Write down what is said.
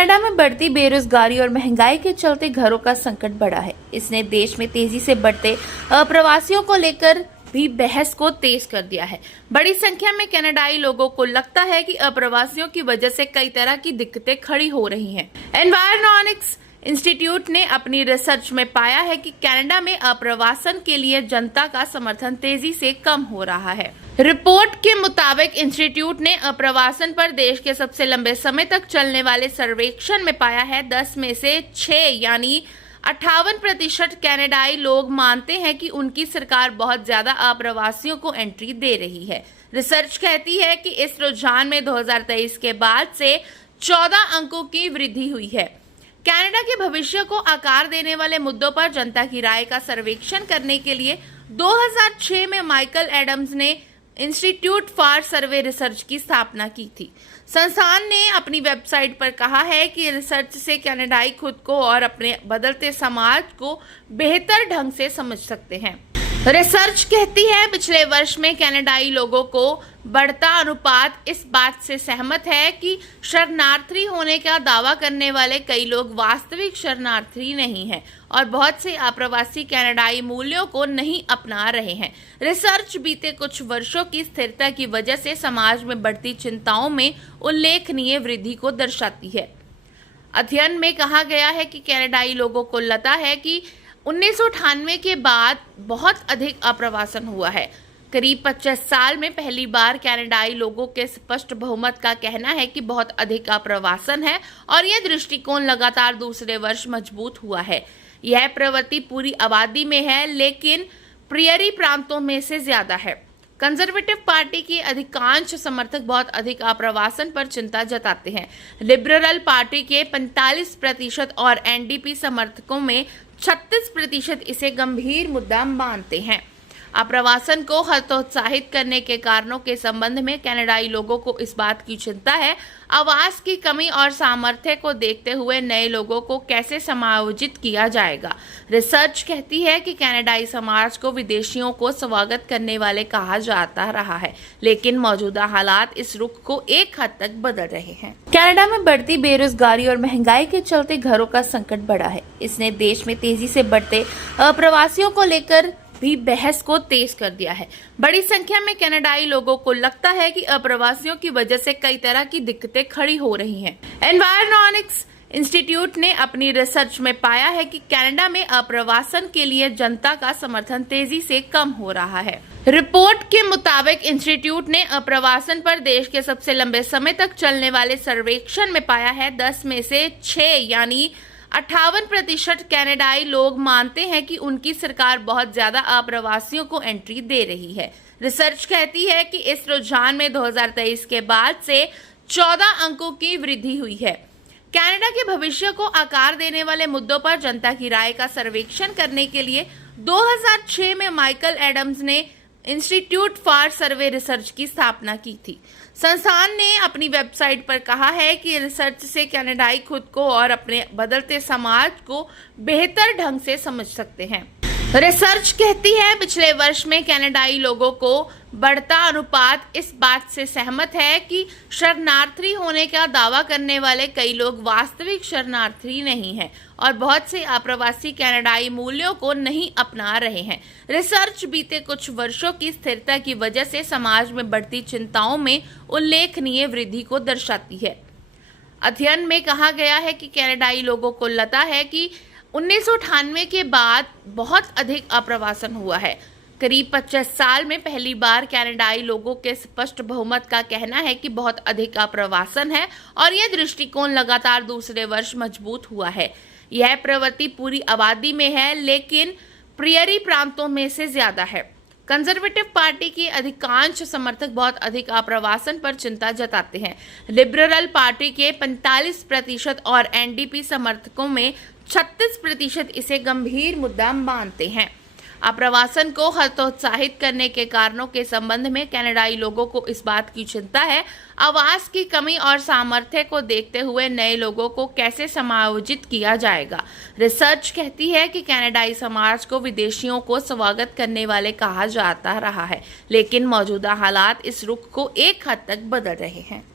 Canada में बढ़ती बेरोजगारी और महंगाई के चलते घरों का संकट बढ़ा है। इसने देश में तेजी से बढ़ते अप्रवासियों को लेकर भी बहस को तेज कर दिया है। बड़ी संख्या में कनाडाई लोगों को लगता है कि अप्रवासियों की वजह से कई तरह की दिक्कतें खड़ी हो रही हैं। एनवायरनॉनिक्स इंस्टीट्यूट ने अपनी रिसर्च में पाया है कि कनाडा में अप्रवासन के लिए जनता का समर्थन तेजी से कम हो रहा है। रिपोर्ट के मुताबिक इंस्टीट्यूट ने अप्रवासन पर देश के सबसे लंबे समय तक चलने वाले सर्वेक्षण में पाया है 10 में से 6 यानी 58% कनाडाई लोग मानते हैं कि उनकी सरकार बहुत ज्यादा अप्रवासियों को एंट्री दे रही है। रिसर्च कहती है कि इस रुझान में 2023 के बाद से 14 अंकों की वृद्धि हुई है। कनाडा के भविष्य को आकार देने वाले मुद्दों पर जनता की राय का सर्वेक्षण करने के लिए 2006 में माइकल एडम्स ने इंस्टीट्यूट फॉर सर्वे रिसर्च की स्थापना की थी। संस्थान ने अपनी वेबसाइट पर कहा है कि रिसर्च से कनाडाई खुद को और अपने बदलते समाज को बेहतर ढंग से समझ सकते हैं। रिसर्च कहती है पिछले वर्ष में कनाडाई लोगों को बढ़ता अनुपात इस बात से सहमत है कि शरणार्थी होने का दावा करने वाले कई लोग वास्तविक शरणार्थी नहीं हैं और बहुत से अप्रवासी कनाडाई मूल्यों को नहीं अपना रहे हैं। रिसर्च बीते कुछ वर्षों की स्थिरता की वजह से समाज में बढ़ती चिंताओं में उल्लेखनीय वृद्धि को दर्शाती है। अध्ययन में कहा गया है कि कनाडाई लोगों को लगता है कि 1998 के बाद बहुत अधिक अप्रवासन हुआ है। करीब 25 साल में पहली बार कनाडाई लोगों के स्पष्ट बहुमत का कहना है कि बहुत अधिक अप्रवासन है और यह दृष्टिकोण लगातार दूसरे वर्ष मजबूत हुआ है। यह प्रवृत्ति पूरी आबादी में है, लेकिन प्रियरी प्रांतों में से ज्यादा है। कंजर्वेटिव पार्टी के अधिकांश समर्थक बहुत अधिक अप्रवासन पर चिंता जताते हैं। लिबरल पार्टी के 45% और एनडीपी समर्थकों में 36% इसे गंभीर मुद्दा मानते हैं। अप्रवासन को हतोत्साहित करने के कारणों के संबंध में कनाडाई लोगों को इस बात की चिंता है। आवास की कमी और सामर्थ्य को देखते हुए नए लोगों को कैसे समायोजित किया जाएगा। रिसर्च कहती है कि कनाडाई समाज को विदेशियों को स्वागत करने वाले कहा जाता रहा है, लेकिन मौजूदा हालात इस रुख को एक हद तक बदल रहे हैं। कनाडा में बढ़ती बेरोजगारी और महंगाई के चलते घरों का संकट बढ़ा है। इसने देश में तेजी से बढ़ते अप्रवासियों को लेकर भी बहस को तेज कर दिया है। बड़ी संख्या में कनाडाई लोगों को लगता है कि अप्रवासियों की वजह से कई तरह की दिक्कतें खड़ी हो रही हैं। एनवायरनॉनिक्स इंस्टीट्यूट ने अपनी रिसर्च में पाया है कि कनाडा में अप्रवासन के लिए जनता का समर्थन तेजी से कम हो रहा है। रिपोर्ट के मुताबिक इंस्टीट्यूट ने अप्रवासन पर देश के सबसे लंबे समय तक चलने वाले सर्वेक्षण में पाया है 10 में से 6 यानी 58% कनाडाई लोग मानते हैं कि उनकी सरकार बहुत ज्यादा अप्रवासियों को एंट्री दे रही है। रिसर्च कहती है कि इस रुझान में 2023 के बाद से 14 अंकों की वृद्धि हुई है। कनाडा के भविष्य को आकार देने वाले मुद्दों पर जनता की राय का सर्वेक्षण करने के लिए 2006 में माइकल एडम्स ने इंस्टीट्यूट फॉर सर्वे रिसर्च की स्थापना की थी। संस्थान ने अपनी वेबसाइट पर कहा है कि रिसर्च से कनाडाई खुद को और अपने बदलते समाज को बेहतर ढंग से समझ सकते हैं। रिसर्च कहती है पिछले वर्ष में कनाडाई लोगों को बढ़ता अनुपात इस बात से सहमत है कि शरणार्थी होने का दावा करने वाले कई लोग वास्तविक शरणार्थी नहीं हैं और बहुत से अप्रवासी कनाडाई मूल्यों को नहीं अपना रहे हैं। रिसर्च बीते कुछ वर्षों की स्थिरता की वजह से समाज में बढ़ती चिंताओं में उल्लेखनीय वृद्धि को दर्शाती है। अध्ययन में कहा गया है कि कनाडाई लोगों को लगता है कि 1998 के बाद बहुत अधिक अप्रवासन हुआ है। करीब 25 साल में पहली बार कनाडाई लोगों के स्पष्ट बहुमत का कहना है कि बहुत अधिक अप्रवासन है और यह दृष्टिकोण लगातार दूसरे वर्ष मजबूत हुआ है। यह प्रवृत्ति पूरी आबादी में है, लेकिन प्रियरी प्रांतों में से ज्यादा है। कंजर्वेटिव पार्टी के अधिकांश समर्थक बहुत अधिक अप्रवासन पर चिंता जताते हैं। लिबरल पार्टी के 45% और एनडीपी समर्थकों में 36% इसे गंभीर मुद्दा मानते हैं। अप्रवासन को हतोत्साहित करने के कारणों के संबंध में कनाडाई लोगों को इस बात की चिंता है। आवास की कमी और सामर्थ्य को देखते हुए नए लोगों को कैसे समायोजित किया जाएगा। रिसर्च कहती है कि कनाडाई समाज को विदेशियों को स्वागत करने वाले कहा जाता रहा है, लेकिन मौजूदा हालात इस रुख को एक हद तक बदल रहे हैं।